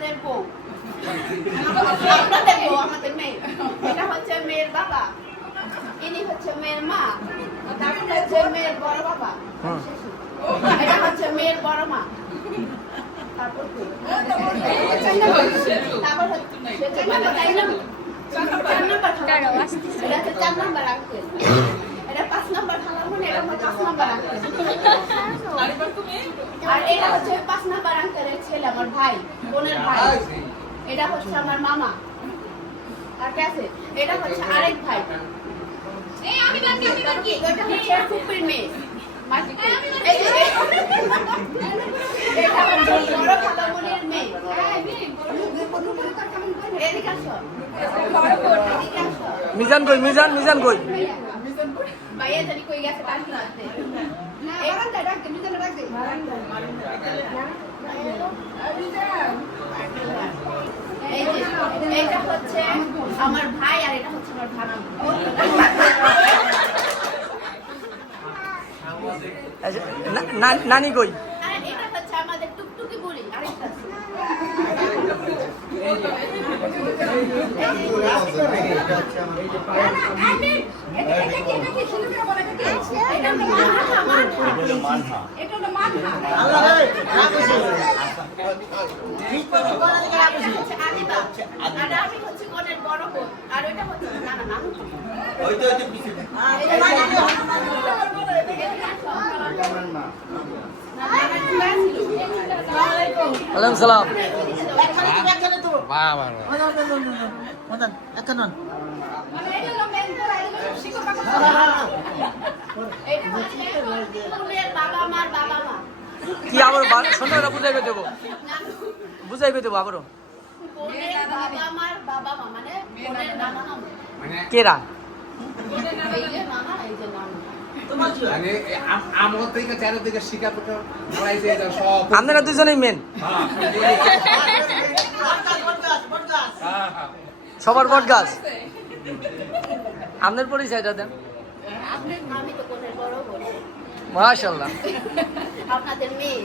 আমাদের বউ, আপনাদের বউ, আমাদের মেয়ে। এটা হচ্ছে মেয়ের বাবা, ইনি হচ্ছে মেয়ের মা, তারপর হচ্ছে মেয়ের বড় বাবা, এটা হচ্ছে মেয়ের বড় মা, তারপর চার নম্বর আঙ্কেল, এটা 5 নম্বর খালামণি, এটা 5 নম্বর আঙ্কেল। আর এটা হচ্ছে 5 নম্বর আঙ্কেলের ছেলে, আমার ভাই, বোনের ভাই। এটা হচ্ছে আমার মামা। আর কে আছে? এটা হচ্ছে আরেক ভাই। এটা হচ্ছে ফুপির মেয়ে। এটা হচ্ছে বড় খালামণির মেয়ে। এদিকে আসো। মিজান কই, মিজান কই? ভাইয়া জানি কই গেছে টান মারতে। এই বারান্দা ডাক দে, মিজান ডাক দে। এইটা হচ্ছে আমার ভাই আর এটা হচ্ছে আমার ভাবি। নানি কই? আর এটা হচ্ছে আমাদের টুকটুকি বুড়ি, আরেকটা আছে। ওয়ালাইকুম সালাম। কি আবার সন্ধ্যাবেলা বুঝাইবে দেবো, বুঝাইবে দেবো আবারও। কেরা? আপনারা দুজনেই মেন, সবার বট গাছ। আপনার পরিচয়টা দেন। মাশাআল্লাহ। আপনাদের মেয়ে